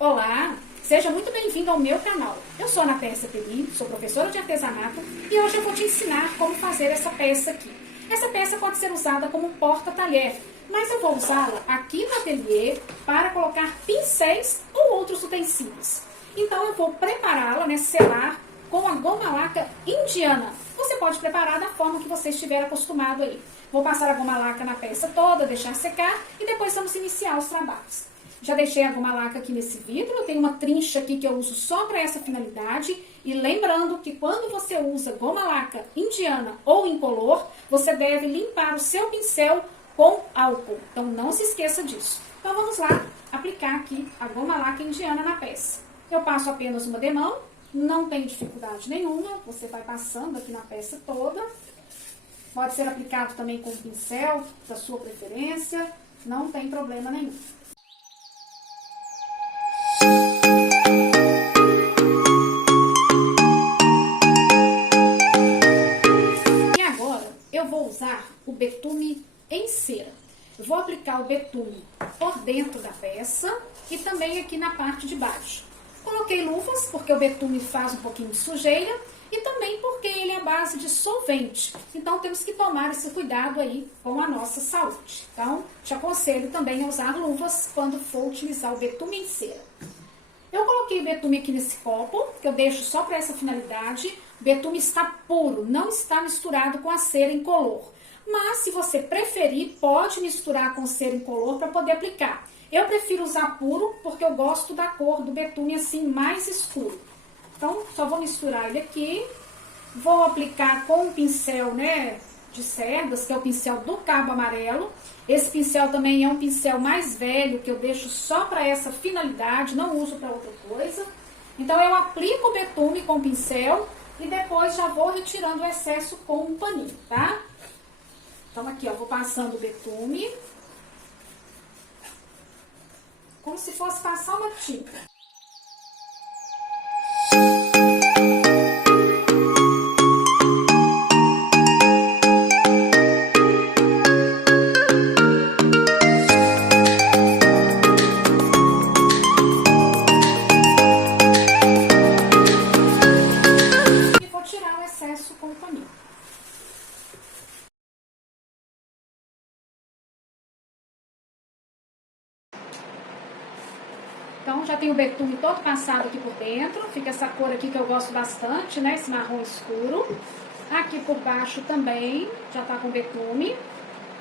Olá, seja muito bem-vindo ao meu canal. Eu sou Ana Pérsia Perim, sou professora de artesanato e hoje eu vou te ensinar como fazer essa peça aqui. Essa peça pode ser usada como um porta-talher, mas eu vou usá-la aqui no ateliê para colocar pincéis ou outros utensílios. Então eu vou prepará-la, selar com a goma laca indiana. Você pode preparar da forma que você estiver acostumado aí. Vou passar a goma laca na peça toda, deixar secar e depois vamos iniciar os trabalhos. Já deixei a goma laca aqui nesse vidro, eu tenho uma trincha aqui que eu uso só para essa finalidade. E lembrando que quando você usa goma laca indiana ou incolor, você deve limpar o seu pincel com álcool. Então não se esqueça disso. Então vamos lá aplicar aqui a goma laca indiana na peça. Eu passo apenas uma demão, não tem dificuldade nenhuma, você vai passando aqui na peça toda. Pode ser aplicado também com um pincel da sua preferência, não tem problema nenhum. E agora eu vou usar o betume em cera. Eu vou aplicar o betume por dentro da peça e também aqui na parte de baixo. Coloquei luvas porque o betume faz um pouquinho de sujeira e também porque ele é base de solvente. Então temos que tomar esse cuidado aí com a nossa saúde. Então te aconselho também a usar luvas quando for utilizar o betume em cera. Eu coloquei o betume aqui nesse copo, que eu deixo só para essa finalidade. O betume está puro, não está misturado com a cera incolor. Mas se você preferir, pode misturar com cera incolor para poder aplicar. Eu prefiro usar puro porque eu gosto da cor do betume assim mais escuro. Então, só vou misturar ele aqui. Vou aplicar com um pincel, de cerdas, que é o pincel do Cabo Amarelo. Esse pincel também é um pincel mais velho, que eu deixo só para essa finalidade, não uso para outra coisa. Então, eu aplico o betume com o pincel e depois já vou retirando o excesso com um paninho, tá? Então, aqui, ó, vou passando o betume. Como se fosse passar uma tinta. E vou tirar o excesso com o paninho. Então, já tem o betume todo passado aqui por dentro. Fica essa cor aqui que eu gosto bastante, esse marrom escuro. Aqui por baixo também, já tá com betume.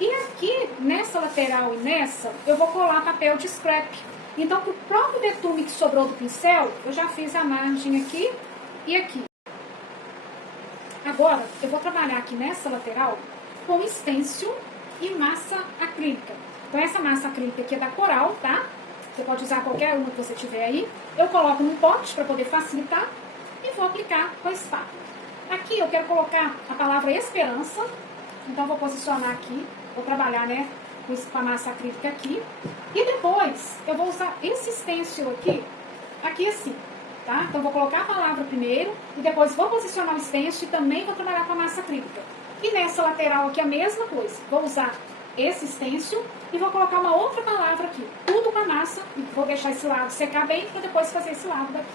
E aqui, nessa lateral e nessa, eu vou colar papel de scrap. Então, pro próprio betume que sobrou do pincel, eu já fiz a margem aqui e aqui. Agora, eu vou trabalhar aqui nessa lateral com stencil e massa acrílica. Então, essa massa acrílica aqui é da Coral, tá? Você pode usar qualquer uma que você tiver aí. Eu coloco num pote para poder facilitar e vou aplicar com a espátula. Aqui eu quero colocar a palavra esperança. Então vou posicionar aqui, vou trabalhar com a massa acrílica aqui. E depois eu vou usar esse stencil aqui assim, tá? Então vou colocar a palavra primeiro e depois vou posicionar o stencil e também vou trabalhar com a massa acrílica. E nessa lateral aqui a mesma coisa. Vou usar esse stencil e vou colocar uma outra palavra aqui, tudo com a massa, e vou deixar esse lado secar bem para depois fazer esse lado daqui.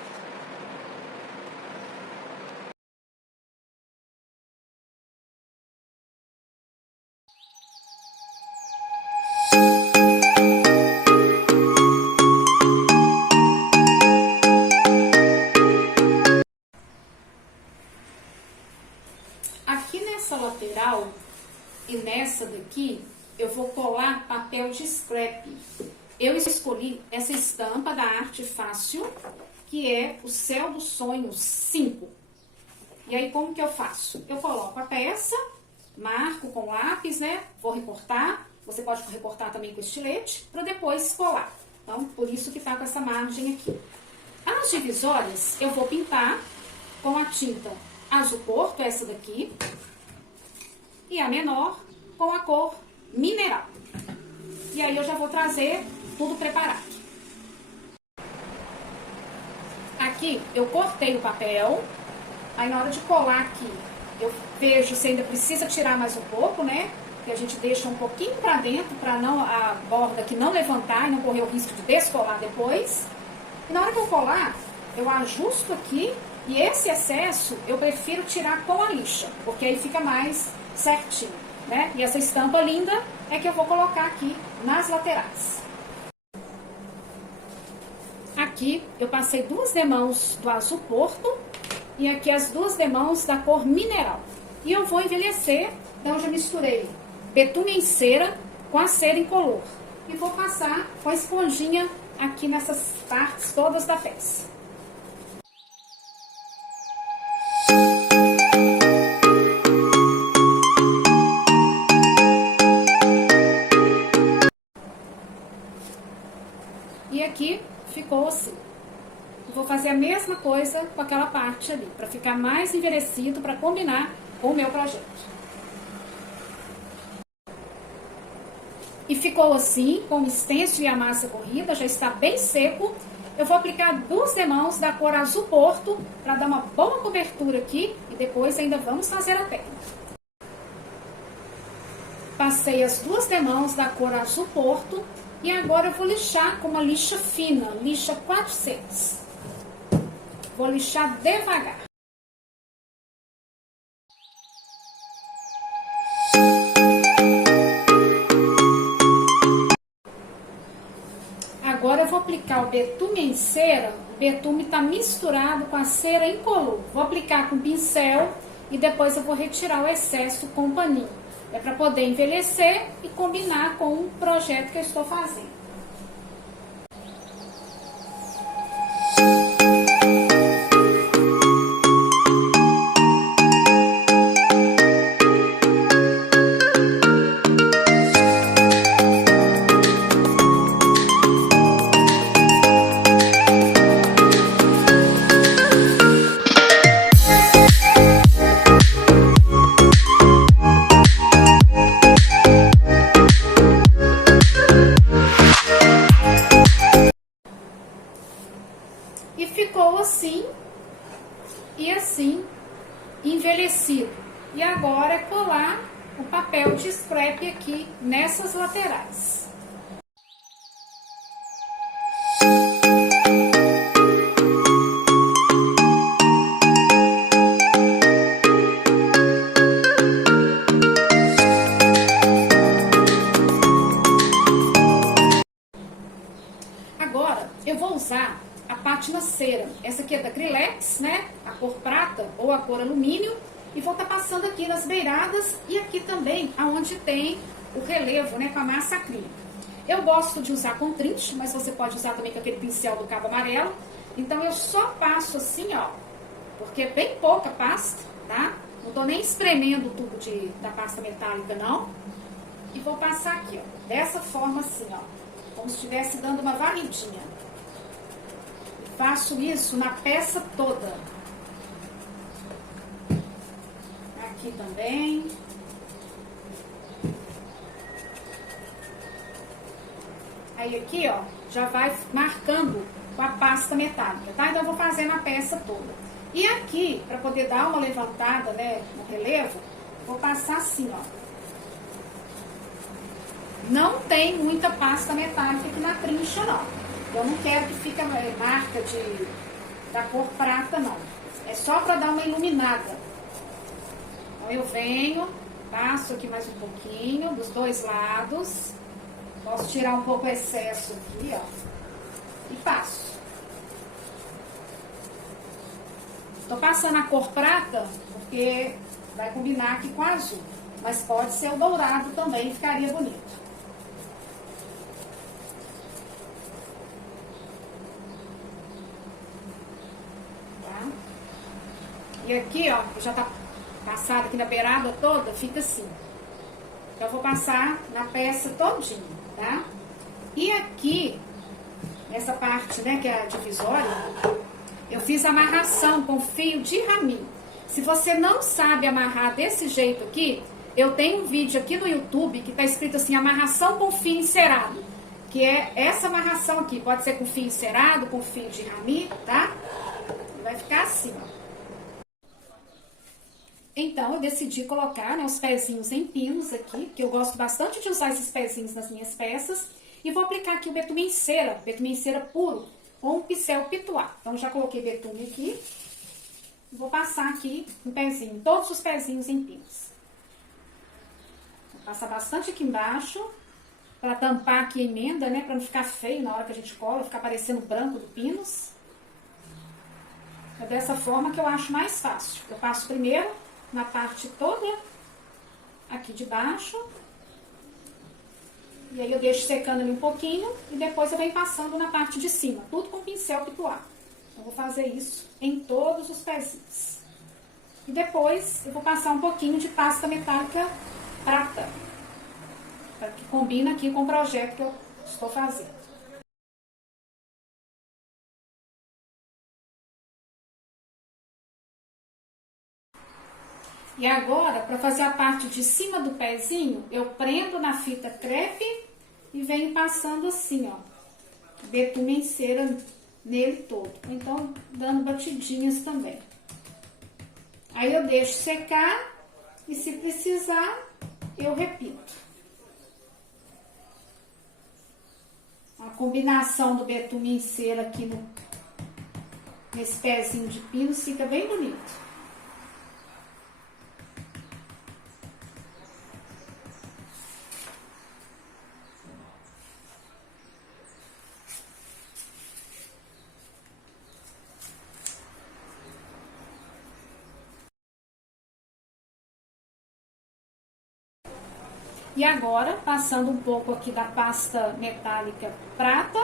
Aqui nessa lateral e nessa daqui, eu vou colar papel de scrap. Eu escolhi essa estampa da Arte Fácil, que é o Céu dos Sonhos 5. E aí, como que eu faço? Eu coloco a peça, marco com lápis, Vou recortar. Você pode recortar também com estilete, para depois colar. Então, por isso que tá com essa margem aqui. As divisórias, eu vou pintar com a tinta azul porto, essa daqui. E a menor com a cor mineral. E aí eu já vou trazer tudo preparado. Aqui eu cortei o papel. Aí na hora de colar aqui, eu vejo se ainda precisa tirar mais um pouco, Que a gente deixa um pouquinho pra dentro, pra não a borda aqui não levantar e não correr o risco de descolar depois. E na hora que eu colar, eu ajusto aqui e esse excesso eu prefiro tirar com a lixa, porque aí fica mais certinho, né? E essa estampa linda é que eu vou colocar aqui nas laterais. Aqui eu passei 2 demãos do azul porto e aqui as 2 demãos da cor mineral. E eu vou envelhecer, então eu já misturei betume em cera com a cera incolor. E vou passar com a esponjinha aqui nessas partes todas da peça. E aqui ficou assim. Eu vou fazer a mesma coisa com aquela parte ali, para ficar mais envelhecido, para combinar com o meu projeto. E ficou assim, com o stencil e a massa corrida, já está bem seco. Eu vou aplicar 2 demãos da cor azul porto, para dar uma boa cobertura aqui, e depois ainda vamos fazer a técnica. Passei as 2 demãos da cor azul porto, e agora eu vou lixar com uma lixa fina, lixa 400. Vou lixar devagar. Agora eu vou aplicar o betume em cera. O betume está misturado com a cera incolor. Vou aplicar com pincel e depois eu vou retirar o excesso com o paninho. É para poder envelhecer e combinar com o projeto que eu estou fazendo. E ficou assim e assim, envelhecido. E agora é colar o papel de scrap aqui nessas laterais. Agora eu vou usar a pátina cera. Essa aqui é da Acrylex, né? A cor prata ou a cor alumínio. E vou estar passando aqui nas beiradas e aqui também, aonde tem o relevo, né? Com a massa acrílica. Eu gosto de usar com trinche, mas você pode usar também com aquele pincel do cabo amarelo. Então eu só passo assim, ó, porque é bem pouca pasta, tá? Não tô nem espremendo o tubo da pasta metálica, não. E vou passar aqui, ó, dessa forma assim, ó, como se estivesse dando uma varridinha. Faço isso na peça toda. Aqui também. Aí aqui, ó, já vai marcando com a pasta metálica, tá? Então eu vou fazer na peça toda. E aqui, para poder dar uma levantada, né, no relevo, vou passar assim, ó. Não tem muita pasta metálica aqui na trincha, não. Eu não quero que fique marca da cor prata, não. É só para dar uma iluminada. Então eu venho, passo aqui mais um pouquinho, dos 2 lados. Posso tirar um pouco o excesso aqui, ó. E passo. Tô passando a cor prata, porque vai combinar aqui com azul. Mas pode ser o dourado também, ficaria bonito. E aqui, ó, já tá passado aqui na beirada toda, fica assim. Então, eu vou passar na peça todinha, tá? E aqui, nessa parte, né, que é a divisória, eu fiz amarração com fio de raminho. Se você não sabe amarrar desse jeito aqui, eu tenho um vídeo aqui no YouTube que tá escrito assim, amarração com fio encerado. Que é essa amarração aqui, pode ser com fio encerado, com fio de raminho, tá? Vai ficar assim, ó. Então, eu decidi colocar, né, os pezinhos em pinos aqui, que eu gosto bastante de usar esses pezinhos nas minhas peças. E vou aplicar aqui o betume em cera puro, ou um pincel pituá. Então, já coloquei betume aqui. Vou passar aqui um pezinho, todos os pezinhos em pinos. Vou passar bastante aqui embaixo, para tampar aqui a emenda, né? Para não ficar feio na hora que a gente cola, ficar parecendo branco do pinos. É dessa forma que eu acho mais fácil. Eu passo primeiro na parte toda aqui de baixo. E aí eu deixo secando ali um pouquinho e depois eu venho passando na parte de cima, tudo com pincel pituá. Eu vou fazer isso em todos os pezinhos. E depois eu vou passar um pouquinho de pasta metálica prata, para que combine aqui com o projeto que eu estou fazendo. E agora, para fazer a parte de cima do pezinho, eu prendo na fita crepe e venho passando assim, ó, betume em cera nele todo. Então, dando batidinhas também. Aí eu deixo secar e, se precisar, eu repito. A combinação do betume em cera aqui nesse pezinho de pino fica bem bonito. E agora, passando um pouco aqui da pasta metálica prata,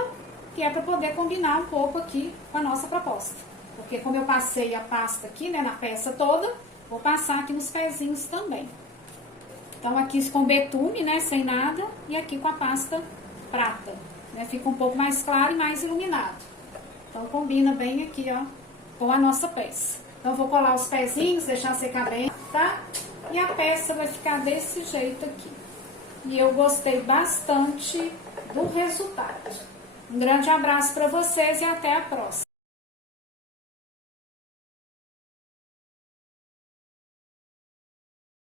que é para poder combinar um pouco aqui com a nossa proposta. Porque como eu passei a pasta aqui, né, na peça toda, vou passar aqui nos pezinhos também. Então aqui com betume, né, sem nada, e aqui com a pasta prata, né, fica um pouco mais claro e mais iluminado. Então combina bem aqui, ó, com a nossa peça. Então vou colar os pezinhos, deixar secar bem, tá? E a peça vai ficar desse jeito aqui. E eu gostei bastante do resultado. Um grande abraço para vocês e até a próxima.